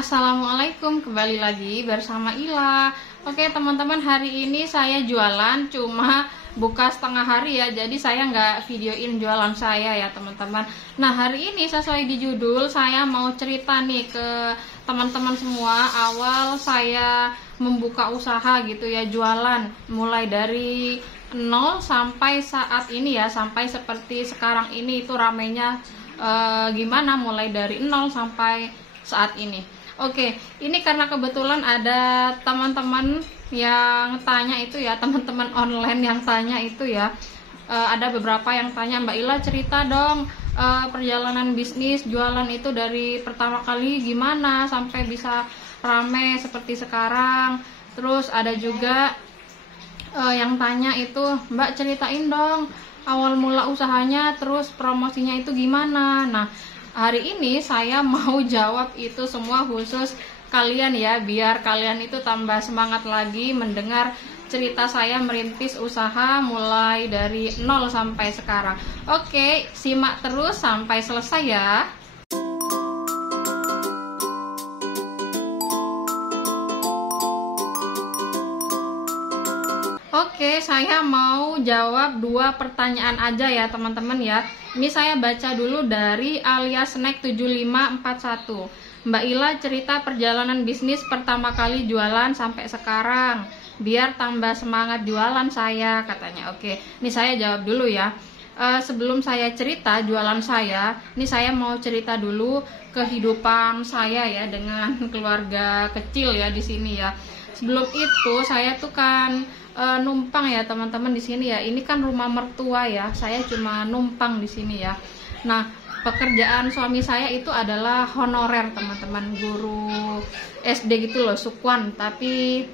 Assalamualaikum, kembali lagi bersama Ila. Oke teman-teman, hari ini saya jualan, cuma buka setengah hari ya, jadi saya nggak videoin jualan saya ya teman-teman. Nah hari ini sesuai di judul, saya mau cerita nih ke teman-teman semua awal saya membuka usaha gitu ya, jualan mulai dari nol sampai saat ini ya, sampai seperti sekarang ini itu ramenya gimana mulai dari nol sampai saat ini. Oke, ini karena kebetulan ada teman-teman yang tanya itu ya, teman-teman online yang tanya itu ya, ada beberapa yang tanya, Mbak Ila cerita dong perjalanan bisnis jualan itu dari pertama kali gimana sampai bisa rame seperti sekarang. Terus ada juga yang tanya itu, Mbak ceritain dong awal mula usahanya, terus promosinya itu gimana. Nah hari ini saya mau jawab itu semua khusus kalian ya, biar kalian itu tambah semangat lagi mendengar cerita saya merintis usaha mulai dari nol sampai sekarang. Oke, simak terus sampai selesai ya. Oke, saya mau jawab 2 pertanyaan aja ya teman-teman ya. Ini saya baca dulu dari alias snack 7541. Mbak Ila cerita perjalanan bisnis pertama kali jualan sampai sekarang, biar tambah semangat jualan saya, katanya. Oke, ini saya jawab dulu ya. Sebelum saya cerita jualan saya, ini saya mau cerita dulu kehidupan saya ya dengan keluarga kecil ya di sini ya. Sebelum itu saya tuh kan numpang ya teman-teman di sini ya. Ini kan rumah mertua ya. Saya cuma numpang di sini ya. Nah, pekerjaan suami saya itu adalah honorer teman-teman, guru SD gitu loh, Sukwan. Tapi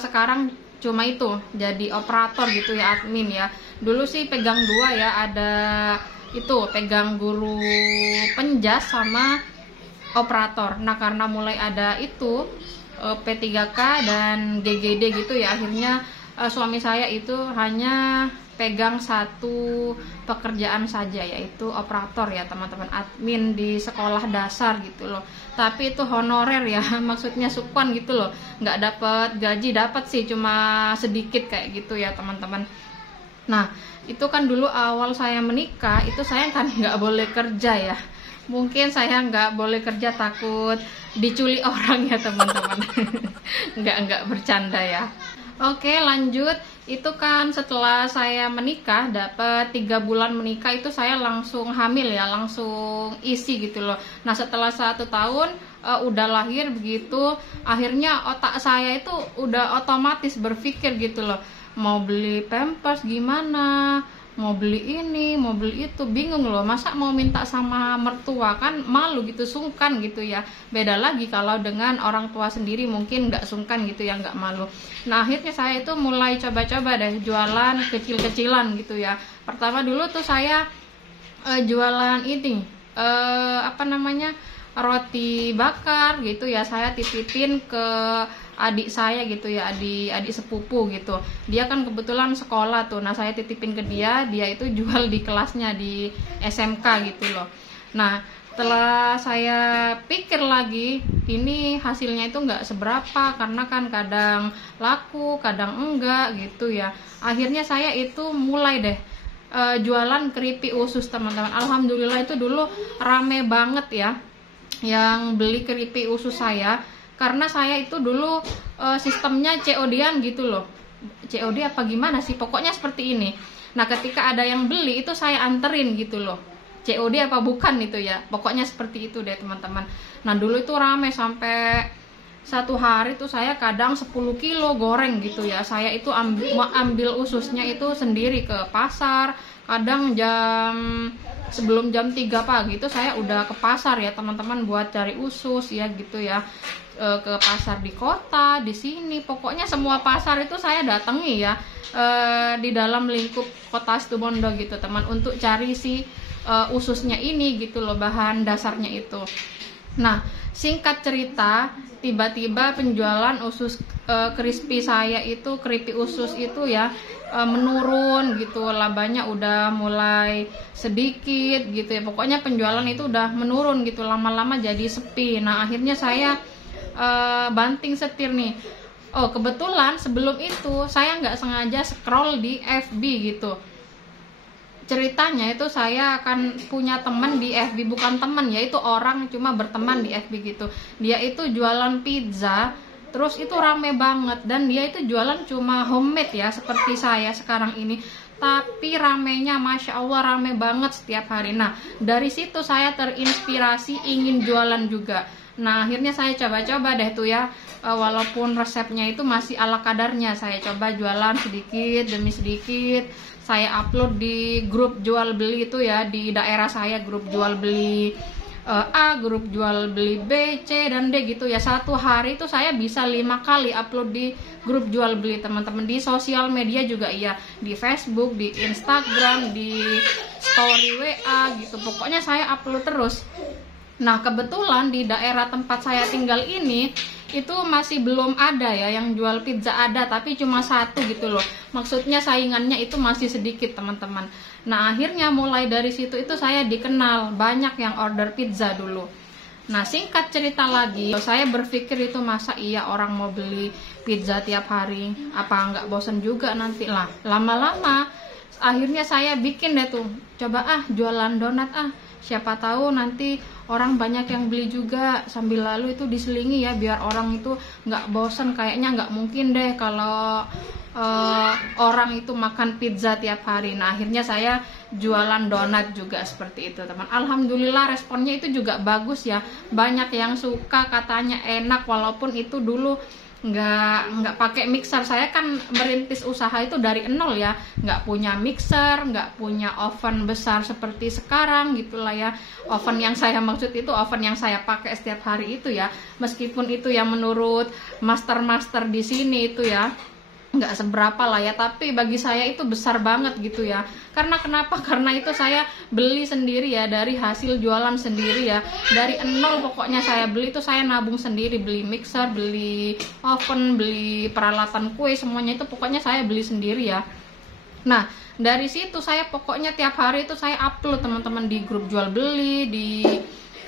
sekarang cuma itu jadi operator gitu ya, admin ya. Dulu sih pegang 2 ya, ada itu pegang guru penjas sama operator. Nah karena mulai ada itu P3K dan GGD gitu ya, akhirnya suami saya itu hanya pegang 1 pekerjaan saja, yaitu operator ya teman-teman, admin di sekolah dasar gitu loh. Tapi itu honorer ya, maksudnya Sukwan gitu loh, nggak dapat gaji, dapat sih cuma sedikit kayak gitu ya teman-teman. Nah itu kan dulu awal saya menikah itu saya kan nggak boleh kerja ya. Mungkin saya nggak boleh kerja takut diculik orang ya teman-teman. nggak bercanda ya. Oke lanjut, itu kan setelah saya menikah, dapat 3 bulan menikah itu saya langsung hamil ya, langsung isi gitu loh. Nah setelah 1 tahun udah lahir begitu, akhirnya otak saya itu udah otomatis berpikir gitu loh, mau beli pampers gimana, mau beli ini, mau beli itu, bingung loh. Masa mau minta sama mertua, kan malu gitu, sungkan gitu ya. Beda lagi kalau dengan orang tua sendiri mungkin nggak sungkan gitu ya, nggak malu. Nah akhirnya saya itu mulai coba-coba deh jualan kecil-kecilan gitu ya. Pertama dulu tuh saya jualan ini apa namanya, roti bakar gitu ya. Saya titipin ke adik saya gitu ya, adik sepupu gitu. Dia kan kebetulan sekolah tuh. Nah saya titipin ke dia, dia itu jual di kelasnya di SMK gitu loh. Nah setelah saya pikir lagi, ini hasilnya itu nggak seberapa, karena kan kadang laku kadang enggak gitu ya. Akhirnya saya itu mulai deh jualan keripik usus teman-teman. Alhamdulillah itu dulu rame banget ya yang beli keripik usus saya, karena saya itu dulu sistemnya COD-an gitu loh. COD apa gimana sih, pokoknya seperti ini. Nah ketika ada yang beli itu saya anterin gitu loh. COD apa bukan itu ya, pokoknya seperti itu deh teman-teman. Nah dulu itu rame sampai 1 hari tuh saya kadang 10 kilo goreng gitu ya. Saya itu ambil ususnya itu sendiri ke pasar. Kadang sebelum jam 3 pagi itu saya udah ke pasar ya teman-teman, buat cari usus ya gitu ya. Ke pasar di kota, di sini, pokoknya semua pasar itu saya datangi ya, di dalam lingkup kota Situbondo gitu teman, untuk cari si ususnya ini gitu loh, bahan dasarnya itu. Nah singkat cerita, tiba-tiba penjualan usus crispy saya itu, keripik usus itu ya menurun gitu, labanya udah mulai sedikit gitu ya, pokoknya penjualan itu udah menurun gitu, lama-lama jadi sepi. Nah akhirnya saya banting setir nih. Oh kebetulan sebelum itu saya nggak sengaja scroll di FB gitu. Ceritanya itu saya akan punya teman di FB, bukan teman ya, itu orang cuma berteman di FB gitu. Dia itu jualan pizza, terus itu rame banget, dan dia itu jualan cuma homemade ya seperti saya sekarang ini, tapi ramenya Masya Allah rame banget setiap hari. Nah dari situ saya terinspirasi ingin jualan juga. Nah akhirnya saya coba-coba deh tuh ya, walaupun resepnya itu masih ala kadarnya, saya coba jualan sedikit demi sedikit. Saya upload di grup jual beli itu ya, di daerah saya, grup jual beli A, grup jual beli B, C, dan D gitu ya. Satu hari itu saya bisa 5 kali upload di grup jual beli teman-teman. Di sosial media juga iya, di Facebook, di Instagram, di story WA gitu, pokoknya saya upload terus. Nah kebetulan di daerah tempat saya tinggal ini itu masih belum ada ya yang jual pizza, ada tapi cuma satu gitu loh, maksudnya saingannya itu masih sedikit teman-teman. Nah akhirnya mulai dari situ itu saya dikenal, banyak yang order pizza dulu. Nah singkat cerita lagi, saya berpikir itu masa iya orang mau beli pizza tiap hari, apa nggak bosen juga nanti lah. Lama-lama akhirnya saya bikin deh tuh, coba jualan donat siapa tahu nanti orang banyak yang beli juga, sambil lalu itu diselingi ya biar orang itu nggak bosen. Kayaknya nggak mungkin deh kalau orang itu makan pizza tiap hari. Nah akhirnya saya jualan donat juga seperti itu teman. Alhamdulillah responnya itu juga bagus ya, banyak yang suka, katanya enak, walaupun itu dulu nggak pakai mixer. Saya kan merintis usaha itu dari nol ya, nggak punya mixer, nggak punya oven besar seperti sekarang gitulah ya. Oven yang saya maksud itu oven yang saya pakai setiap hari itu ya, meskipun itu yang menurut master di sini itu ya nggak seberapa lah ya, tapi bagi saya itu besar banget gitu ya. Karena kenapa? Karena itu saya beli sendiri ya, dari hasil jualan sendiri ya, dari nol pokoknya saya beli itu, saya nabung sendiri, beli mixer, beli oven, beli peralatan kue, semuanya itu pokoknya saya beli sendiri ya. Nah dari situ saya pokoknya tiap hari itu saya upload teman-teman di grup jual beli, di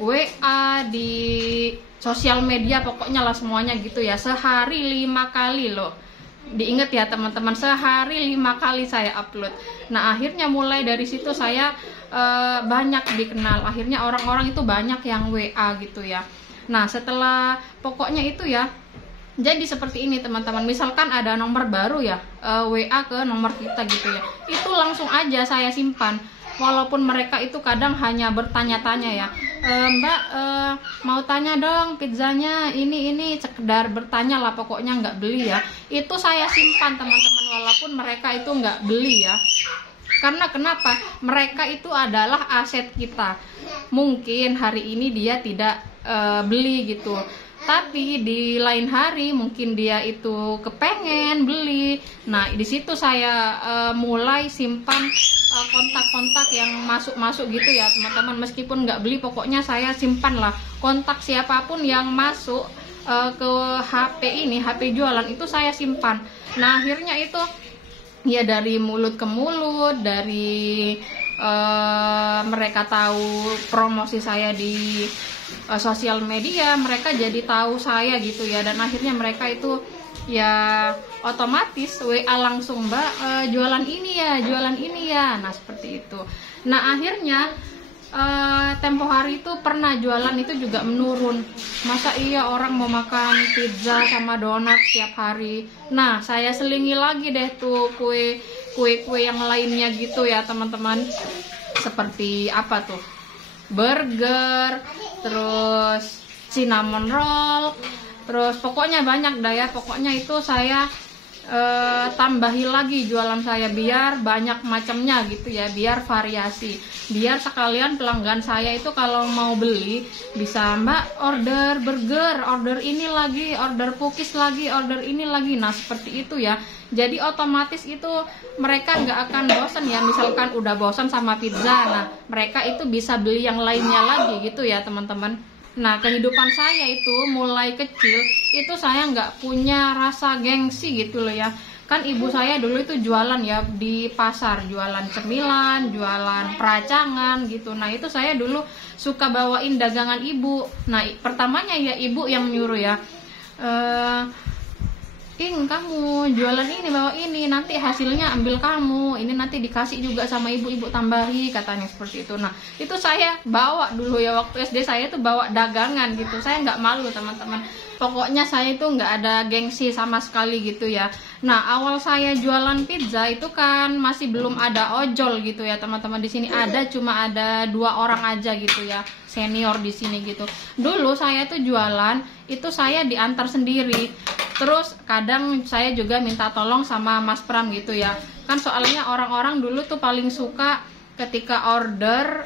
WA, di sosial media, pokoknya lah semuanya gitu ya. Sehari 5 kali loh, diingat ya teman-teman, sehari 5 kali saya upload. Nah akhirnya mulai dari situ saya banyak dikenal, akhirnya orang-orang itu banyak yang WA gitu ya. Nah setelah pokoknya itu ya, jadi seperti ini teman-teman, misalkan ada nomor baru ya, WA ke nomor kita gitu ya, itu langsung aja saya simpan. Walaupun mereka itu kadang hanya bertanya-tanya ya, Mbak mau tanya dong pizzanya ini, sekedar bertanya lah, pokoknya nggak beli ya, itu saya simpan teman-teman, walaupun mereka itu nggak beli ya. Karena kenapa? Mereka itu adalah aset kita. Mungkin hari ini dia tidak beli gitu, tapi di lain hari mungkin dia itu kepengen beli. Nah di situ saya mulai simpan kontak-kontak yang masuk gitu ya teman-teman, meskipun nggak beli pokoknya saya simpan lah kontak siapapun yang masuk ke HP ini, HP jualan itu saya simpan. Nah akhirnya itu ya dari mulut ke mulut, dari mereka tahu promosi saya di sosial media, mereka jadi tahu saya gitu ya, dan akhirnya mereka itu ya otomatis WA langsung, Mbak jualan ini ya. Nah seperti itu. Nah akhirnya tempo hari itu pernah jualan itu juga menurun. Masa iya orang mau makan pizza sama donat setiap hari. Nah saya selingi lagi deh tuh kue-kue yang lainnya gitu ya teman-teman, seperti apa tuh, burger, terus cinnamon roll, terus pokoknya banyak dah ya. Pokoknya itu saya tambahi lagi jualan saya biar banyak macamnya gitu ya, biar variasi, biar sekalian pelanggan saya itu kalau mau beli bisa, Mbak order burger, order ini lagi, order cookies lagi, order ini lagi. Nah seperti itu ya, jadi otomatis itu mereka nggak akan bosan ya, misalkan udah bosan sama pizza, nah mereka itu bisa beli yang lainnya lagi gitu ya teman-teman. Nah, kehidupan saya itu mulai kecil itu saya nggak punya rasa gengsi gitu loh ya. Kan ibu saya dulu itu jualan ya di pasar, jualan cemilan, jualan peracangan gitu. Nah, itu saya dulu suka bawain dagangan ibu. Nah, pertamanya ya ibu yang nyuruh ya. Kamu jualan ini, bawa ini, nanti hasilnya ambil kamu, ini nanti dikasih juga sama ibu-ibu, tambahi, katanya seperti itu. Nah, itu saya bawa dulu ya, waktu SD saya tuh bawa dagangan gitu, saya nggak malu teman-teman. Pokoknya saya itu nggak ada gengsi sama sekali gitu ya. Nah, awal saya jualan pizza itu kan masih belum ada ojol gitu ya teman-teman. Di sini cuma ada 2 orang aja gitu ya, senior di sini gitu. Dulu saya tuh jualan itu saya diantar sendiri. Terus kadang saya juga minta tolong sama Mas Pram gitu ya. Kan soalnya orang-orang dulu tuh paling suka ketika order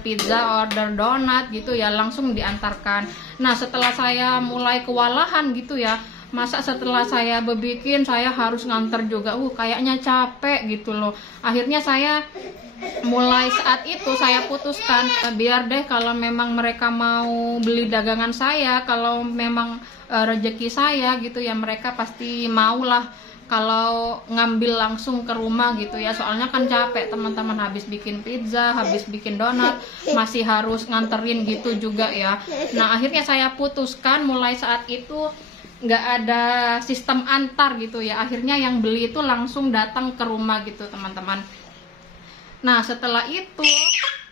pizza, order donat gitu ya, langsung diantarkan. Nah, setelah saya mulai kewalahan gitu ya, masa setelah saya bikin saya harus nganter juga, kayaknya capek gitu loh. Akhirnya saya mulai saat itu saya putuskan, biar deh kalau memang mereka mau beli dagangan saya, kalau memang rezeki saya gitu ya, mereka pasti maulah kalau ngambil langsung ke rumah gitu ya. Soalnya kan capek teman-teman, habis bikin pizza, habis bikin donat, masih harus nganterin gitu juga ya. Nah, akhirnya saya putuskan mulai saat itu nggak ada sistem antar gitu ya. Akhirnya yang beli itu langsung datang ke rumah gitu teman-teman. Nah, setelah itu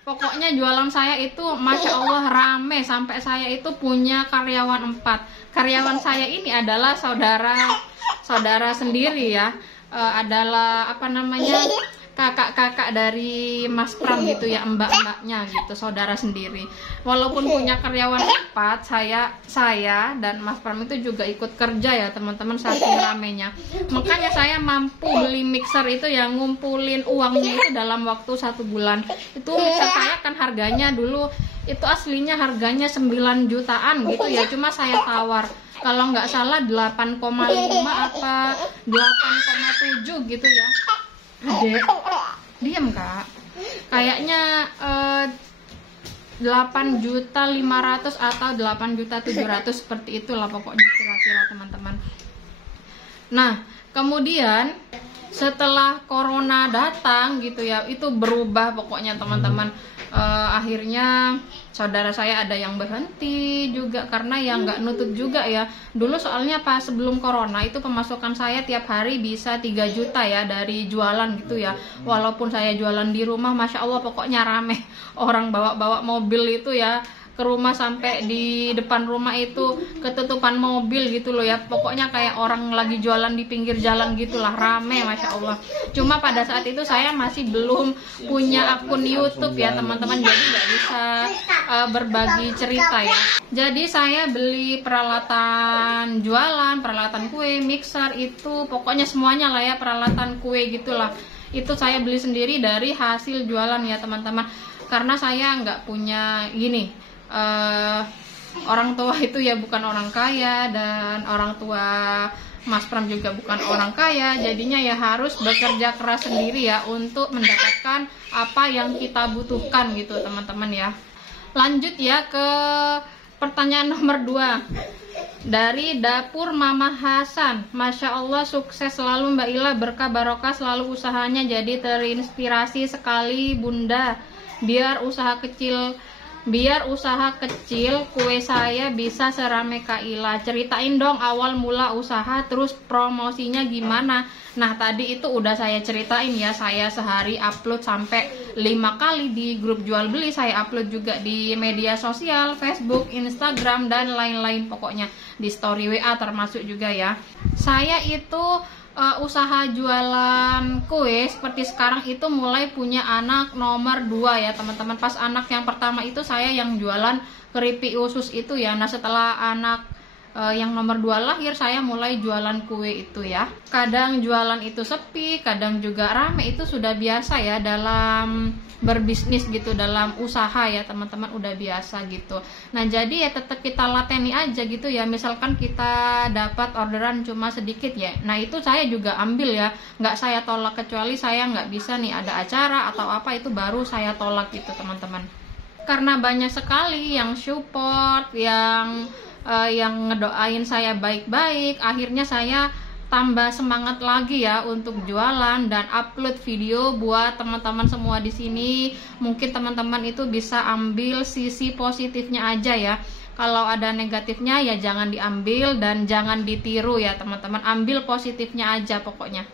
pokoknya jualan saya itu Masya Allah rame, sampai saya itu punya karyawan 4. Karyawan saya ini adalah saudara sendiri ya, adalah kakak-kakak dari Mas Pram gitu ya, mbak-mbaknya gitu, saudara sendiri. Walaupun punya karyawan 4, saya dan Mas Pram itu juga ikut kerja ya teman-teman, saking ramenya. Makanya saya mampu beli mixer itu yang ngumpulin uangnya itu dalam waktu 1 bulan. Itu mixer saya kan harganya dulu itu aslinya harganya 9 jutaan gitu ya, cuma saya tawar kalau nggak salah 8,5 apa 8,7 gitu ya. Adek, diam Kak. Kayaknya 8.500.000 atau 8.700.000 seperti itulah pokoknya kira-kira teman-teman. Nah, kemudian setelah corona datang gitu ya, itu berubah pokoknya teman-teman. Akhirnya saudara saya ada yang berhenti juga karena yang nggak nutup juga ya. Dulu soalnya pas sebelum corona itu pemasukan saya tiap hari bisa 3 juta ya dari jualan gitu ya. Walaupun saya jualan di rumah, Masya Allah pokoknya rame. Orang bawa-bawa mobil itu ya ke rumah, sampai di depan rumah itu ketutupan mobil gitu loh ya. Pokoknya kayak orang lagi jualan di pinggir jalan gitulah, rame Masya Allah. Cuma pada saat itu saya masih belum punya akun YouTube ya teman-teman, jadi nggak bisa berbagi cerita ya. Jadi saya beli peralatan jualan, peralatan kue, mixer, itu pokoknya semuanya lah ya, peralatan kue gitulah. Itu saya beli sendiri dari hasil jualan ya teman-teman. Karena saya nggak punya gini, orang tua itu ya bukan orang kaya, dan orang tua Mas Pram juga bukan orang kaya, jadinya ya harus bekerja keras sendiri ya untuk mendapatkan apa yang kita butuhkan gitu teman-teman ya. Lanjut ya ke pertanyaan nomor 2 dari dapur Mama Hasan. Masya Allah sukses selalu Mbak Ila, berkah barokah selalu usahanya, jadi terinspirasi sekali Bunda. Biar usaha kecil kue saya bisa serame Kak Ila. Ceritain dong awal mula usaha, terus promosinya gimana. Nah, tadi itu udah saya ceritain ya, saya sehari upload sampai 5 kali di grup jual beli, saya upload juga di media sosial, Facebook, Instagram, dan lain-lain pokoknya, di story WA termasuk juga ya. Saya itu usaha jualan kue seperti sekarang itu mulai punya anak nomor 2 ya teman-teman. Pas anak yang pertama itu saya yang jualan keripik usus itu ya. Nah, setelah anak yang nomor 2 lahir, saya mulai jualan kue itu ya. Kadang jualan itu sepi, kadang juga rame, itu sudah biasa ya dalam berbisnis gitu, dalam usaha ya teman-teman, udah biasa gitu. Nah, jadi ya tetap kita lateni aja gitu ya. Misalkan kita dapat orderan cuma sedikit ya, nah itu saya juga ambil ya, nggak saya tolak, kecuali saya nggak bisa nih ada acara atau apa, itu baru saya tolak gitu teman-teman. karena banyak sekali yang support, yang ngedoain saya baik-baik. Akhirnya saya tambah semangat lagi ya untuk jualan dan upload video buat teman-teman semua di sini. Mungkin teman-teman itu bisa ambil sisi positifnya aja ya. Kalau ada negatifnya ya jangan diambil dan jangan ditiru ya teman-teman. Ambil positifnya aja pokoknya.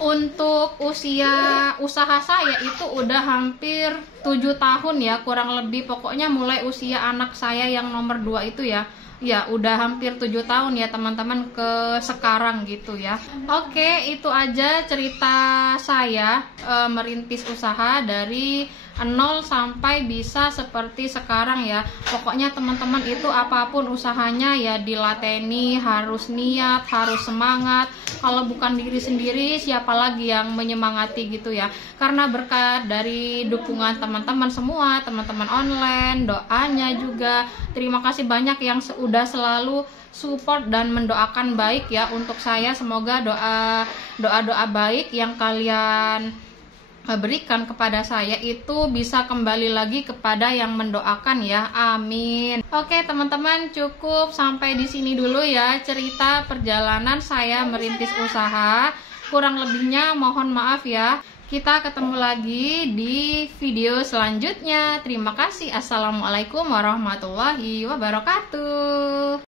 Untuk usia usaha saya itu udah hampir 7 tahun ya, kurang lebih. Pokoknya mulai usia anak saya yang nomor 2 itu ya udah hampir 7 tahun ya teman-teman ke sekarang gitu ya. Oke, itu aja cerita saya merintis usaha dari 0 sampai bisa seperti sekarang ya. Pokoknya teman-teman itu apapun usahanya ya dilateni, harus niat, harus semangat. Kalau bukan diri sendiri, siapa lagi yang menyemangati gitu ya. Karena berkat dari dukungan teman-teman semua, teman-teman online, doanya juga. Terima kasih banyak yang udah selalu support dan mendoakan baik ya untuk saya. Semoga doa baik yang kalian berikan kepada saya itu bisa kembali lagi kepada yang mendoakan ya, amin. Oke teman-teman, cukup sampai di sini dulu ya cerita perjalanan saya merintis usaha. Kurang lebihnya mohon maaf ya. Kita ketemu lagi di video selanjutnya. Terima kasih. Assalamualaikum warahmatullahi wabarakatuh.